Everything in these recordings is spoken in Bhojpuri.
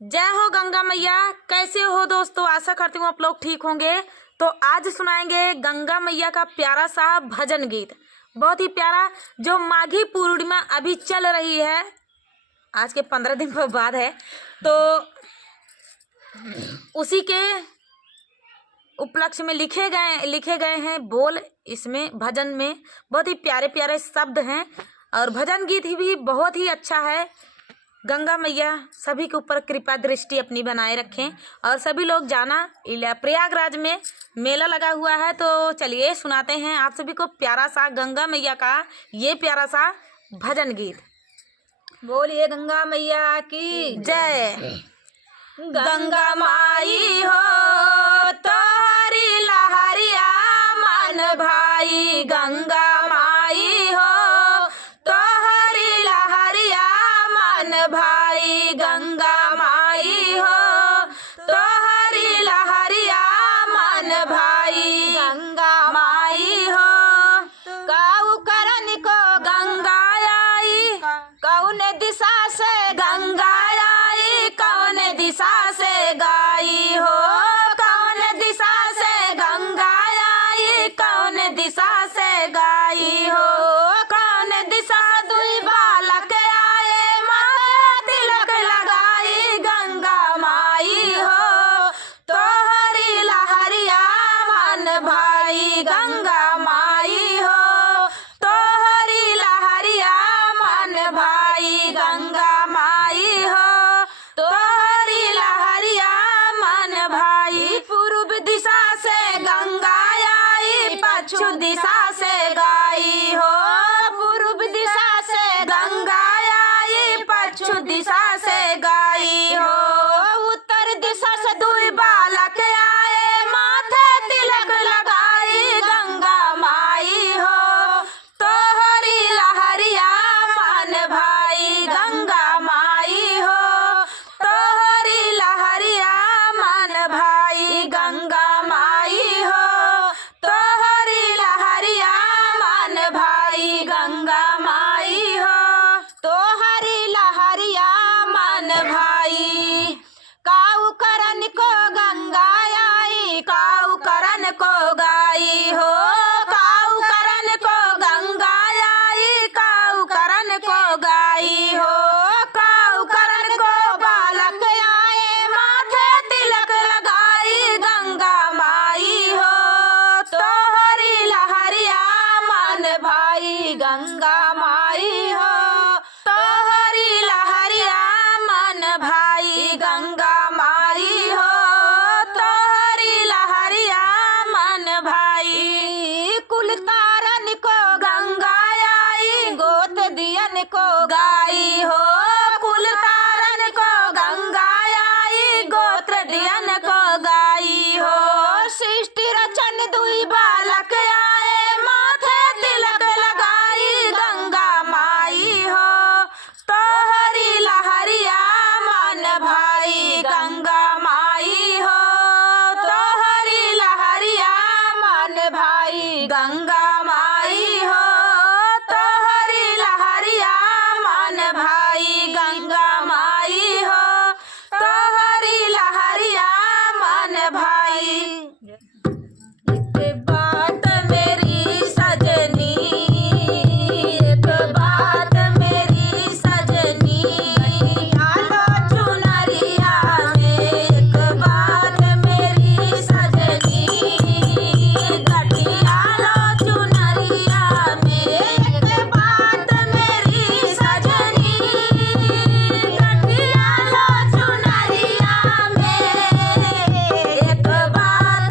जय हो गंगा मैया। कैसे हो दोस्तों? आशा करती हूँ आप लोग ठीक होंगे। तो आज सुनाएंगे गंगा मैया का प्यारा सा भजन गीत, बहुत ही प्यारा, जो माघी पूर्णिमा अभी चल रही है, आज के 15 दिन बाद है, तो उसी के उपलक्ष्य में लिखे गए हैं बोल। इसमें भजन में बहुत ही प्यारे प्यारे शब्द हैं और भजन गीत भी बहुत ही अच्छा है। गंगा मैया सभी के ऊपर कृपा दृष्टि अपनी बनाए रखें और सभी लोग जाना, प्रयागराज में मेला लगा हुआ है। तो चलिए सुनाते हैं आप सभी को प्यारा सा गंगा मैया का ये प्यारा सा भजन गीत। बोलिए गंगा मैया की जय। गंगा माई हो तोहरी लहरिया मन भाई, गंगा माई हो तोहरी लहरिया मन भाई, गंगा माई हो तोहरी लहरिया मन भाई, गंगा माई हो। काऊ करन को गंगा आई, कौन दिशा से गंगा आई, कौन दिशा से गाई हो, कौन दिशा से गंगा आई, कौन दिशा से गाई हो, कौन दिशा दुई बालक आए माथे तिलक लगाई, गंगा माई हो तोहरी लहरिया मन भाई, गंगा माई हो तोहरी लहरिया मन भाई, गंगा माई हो तोहरी लहरिया मन भाई। पूर्व दिशा से गंगा आई, पश्चिम दिशा से गाई हो, पूर्व दिशा से गंगा आई, पश्चिम दिशा से गाई हो, उत्तर दिशा से दुई बालक आए माथे तिलक लगाई, गंगा माई हो तोहरी लहरिया मन भाई, गंगा माई हो तोहरी लहरिया मन भाई, गंगा माई हो तोहरी लहरिया मन भाई, गंगा माई हो तोहरी लहरिया मन भाई। काऊ करन को गंगा आई, काऊ करन को गाई हो, काऊ करन को गंगा आई, काऊ करन को गाई हो, काऊ करन को बालक आए माथे तिलक लगाई, गंगा माई हो तोहरी लहरिया मन भाई, गंगा माई हो तोहरी लहरिया मन भाई, गंगा माई हो तोहरी लहरिया मन भाई। कुल तारन को गंगा आई, गोत दियन को गाई हो, कुल तारन को गंगा आई, गोत्र दियन को गाई हो, सृष्टि रचन दुई बालक आए माथे तिलक लगाई, गंगा माई हो तोहरी लहरिया मन भाई, गंगा माई हो तोहरी लहरिया मन भाई, गंगा माई हो तोहरी लहरिया मन भाई, गंगा माई हो तोहरी लहरिया मन भाई। एक बात मेरी सजनी, एक बात मेरी सजनी, आलो चुनरिया में, एक बात मेरी सजनी, गठिया लो चुनरिया में, एक बात मेरी सजनी, गठिया लो चुनरिया में, एक बात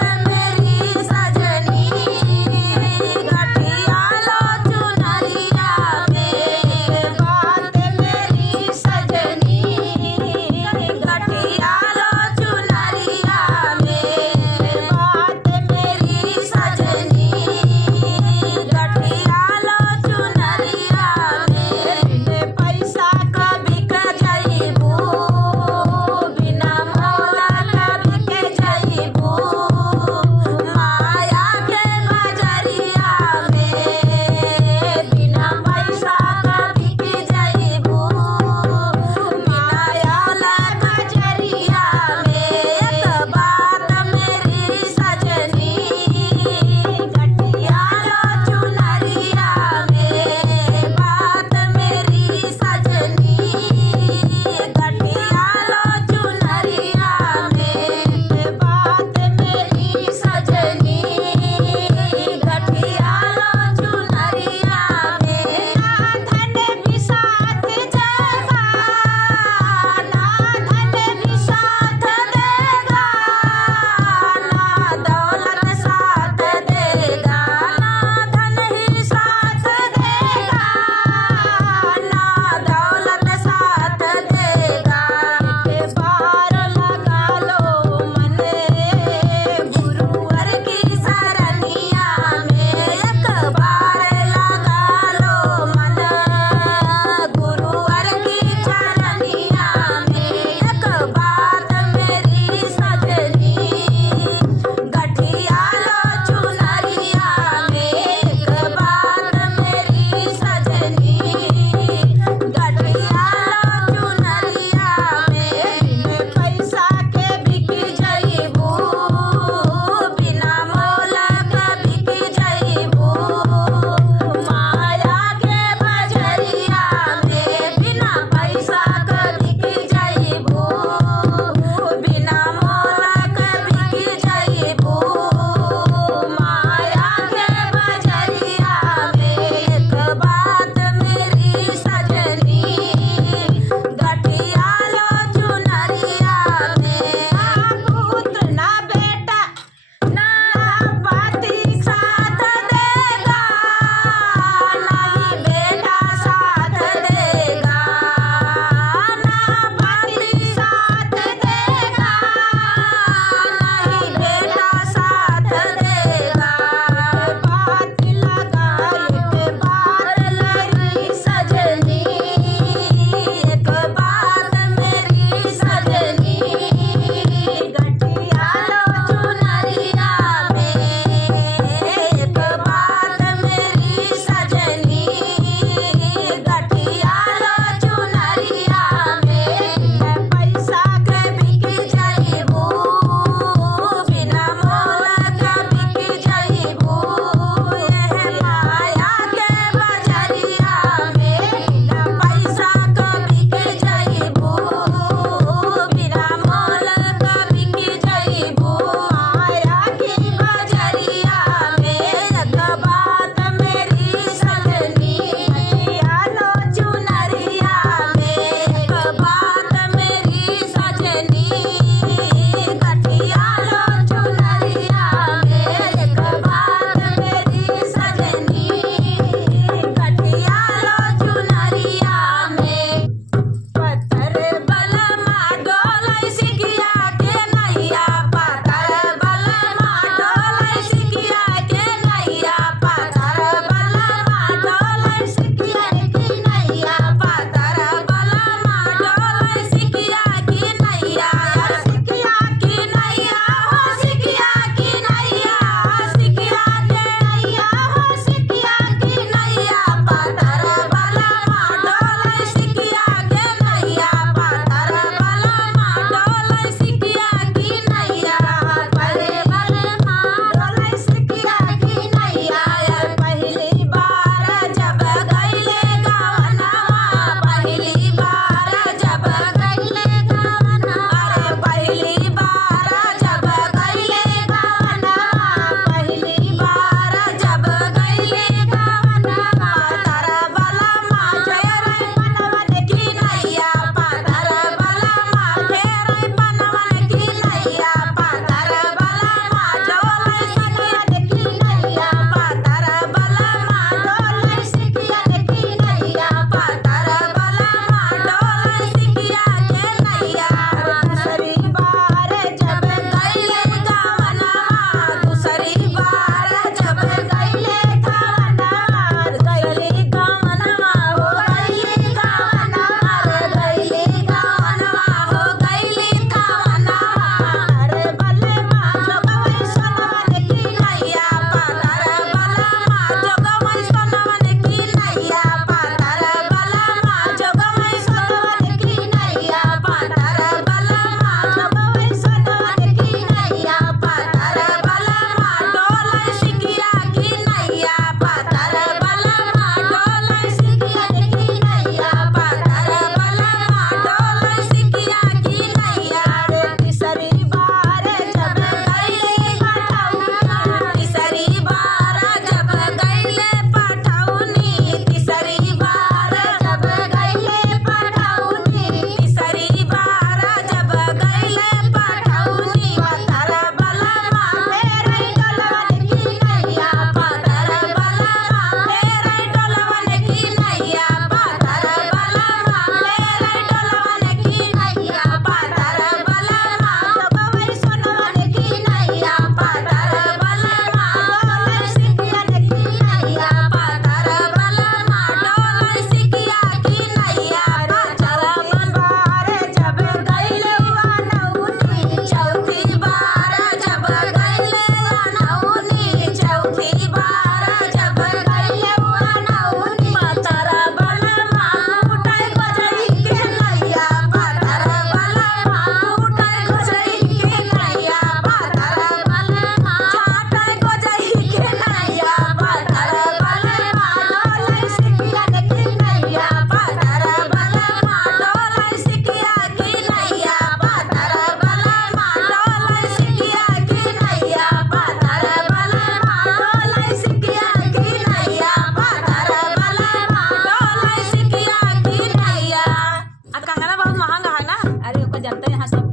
यहाँ सब।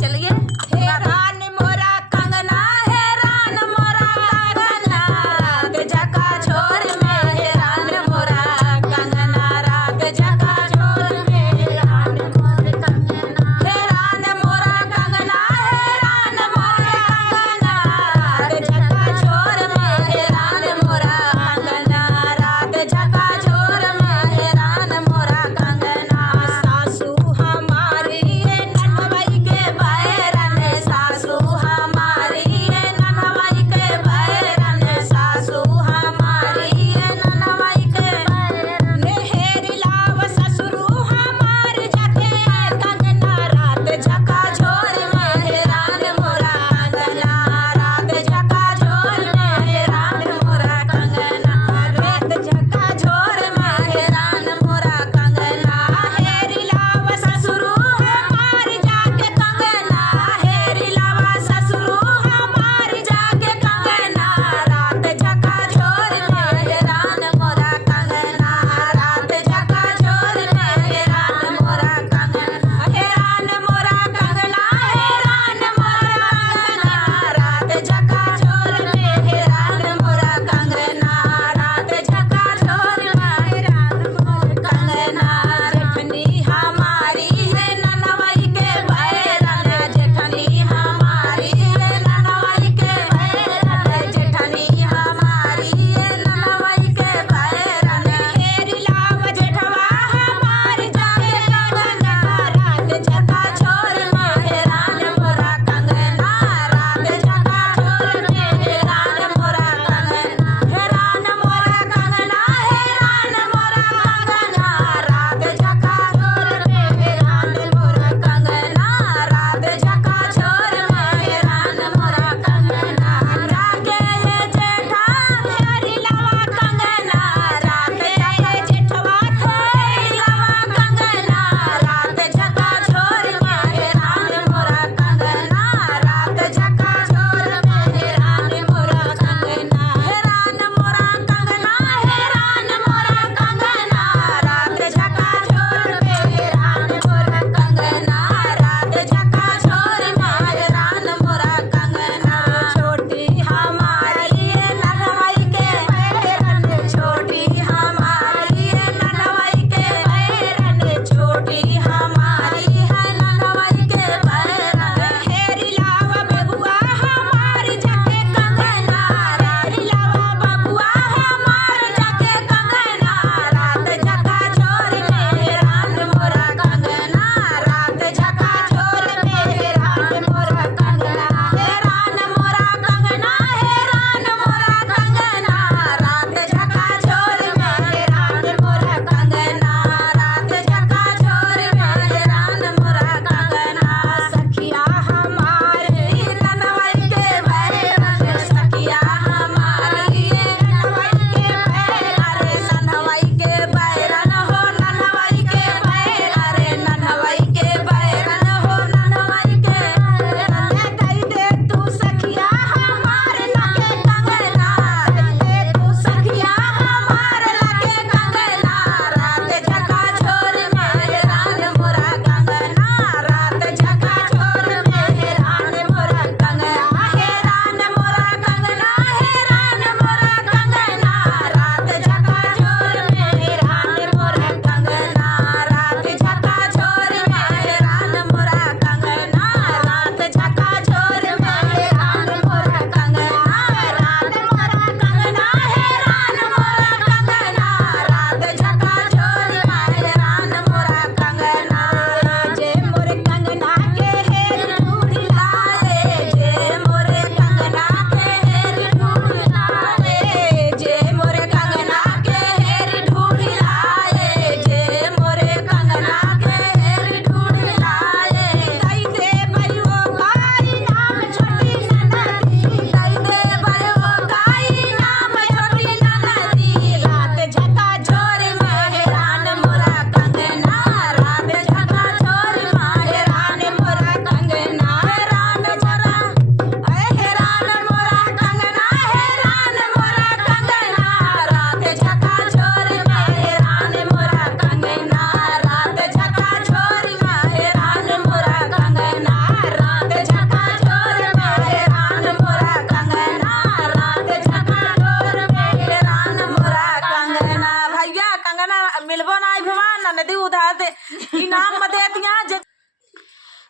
चलिए। हैरान मोरा कंगना, हैरान मोरा कंगना, रात जका छोर में हैरान मोरा कंगना, रात जका छोर में हैरान मोरा कंगना, हैरान मोरा कंगना, हैरान मोरा कंगना, रात जका छोर में हैरान मोरा कंगना, रात जका छोर में हैरान मोरा कंगना। सासू हमारी ये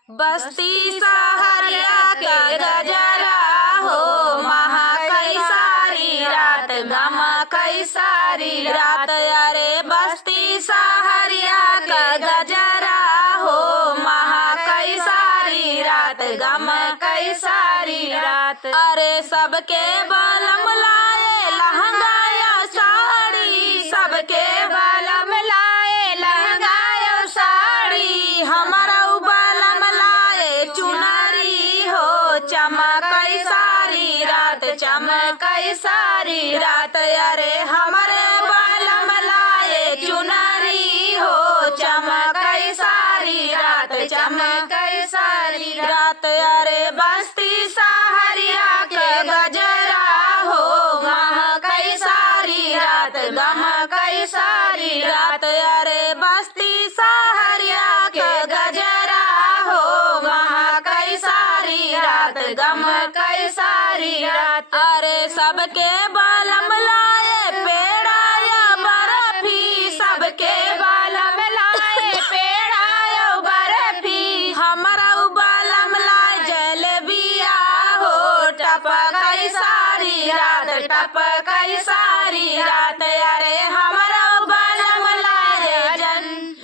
बस्ती सहरिया के गजरा हो महकई सारी रात गमकई सारी रात। अरे बस्ती सहरिया का गजरा हो महकई सारी रात गमकई सारी रात। अरे सबके बलम लाए लहंगा या साड़ी, सबके बलम लाए लहंगा या साड़ी। हमारा बलम लाए चुनरी हो चमकई सारी रात चमकई सारी रात। अरे हमारे बलम लाए चुनरी हो चमकई सारी रात चमकई सारी रात। अरे बस्ती सहरिया के गजरा हो महकई सारी रात गमकई सारी रात। अरे बस्ती सहरिया के गजरा हो महकई सारी रात गमकई सारी रात। अरे सबके बलम लाए पेड़ा या बर्फी, सबके बलम लाए पेड़ा या बर्फी। हमारा बलम लाए जलेबिया हो टपकई सारी रात टपकई सारी रात। अरे हमारा बलम लाए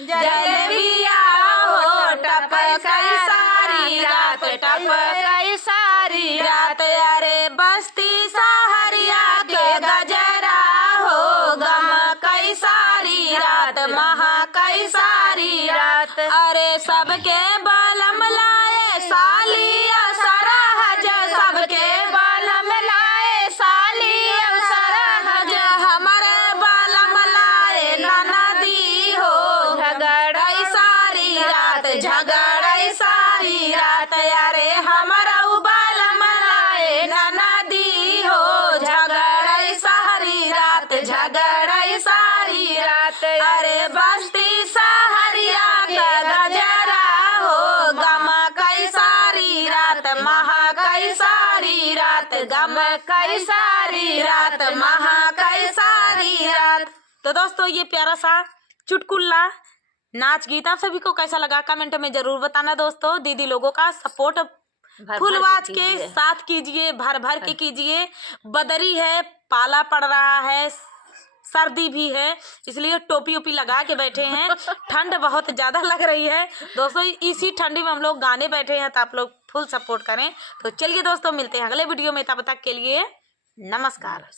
जलेबिया हो टपकई सारी रात टपकई सारी रात। अरे बस्ती सहरिया के गजरा हो गमकई सारी रात महकई सारी रात। अरे सबके बलम लाए सालिया सरहज, सबके बलम लाए सालिया सरहज। हमारे बलम लाए ननदी हो झगड़ई सारी रात झगड़ई सारी रात। अरे हमारा बलम लाए ननदी हो झगड़ई सारी रात झगड़ई सारी रात। अरे बस्ती सहरिया के गजरा हो गमकई सारी रात महकई सारी रात गमकई सारी रात महकई सारी रात। तो दोस्तों ये प्यारा सा चुटकुला नाच गीत आप सभी को कैसा लगा कमेंट में जरूर बताना। दोस्तों दीदी लोगों का सपोर्ट फुल आवाज के साथ कीजिए, भर भर के कीजिए। बदरी है, पाला पड़ रहा है, सर्दी भी है, इसलिए टोपी ओपी लगा के बैठे हैं। ठंड बहुत ज्यादा लग रही है दोस्तों, इसी ठंडी में हम लोग गाने बैठे हैं, तो आप लोग फुल सपोर्ट करें। तो चलिए दोस्तों मिलते हैं अगले वीडियो में, तब तक के लिए नमस्कार।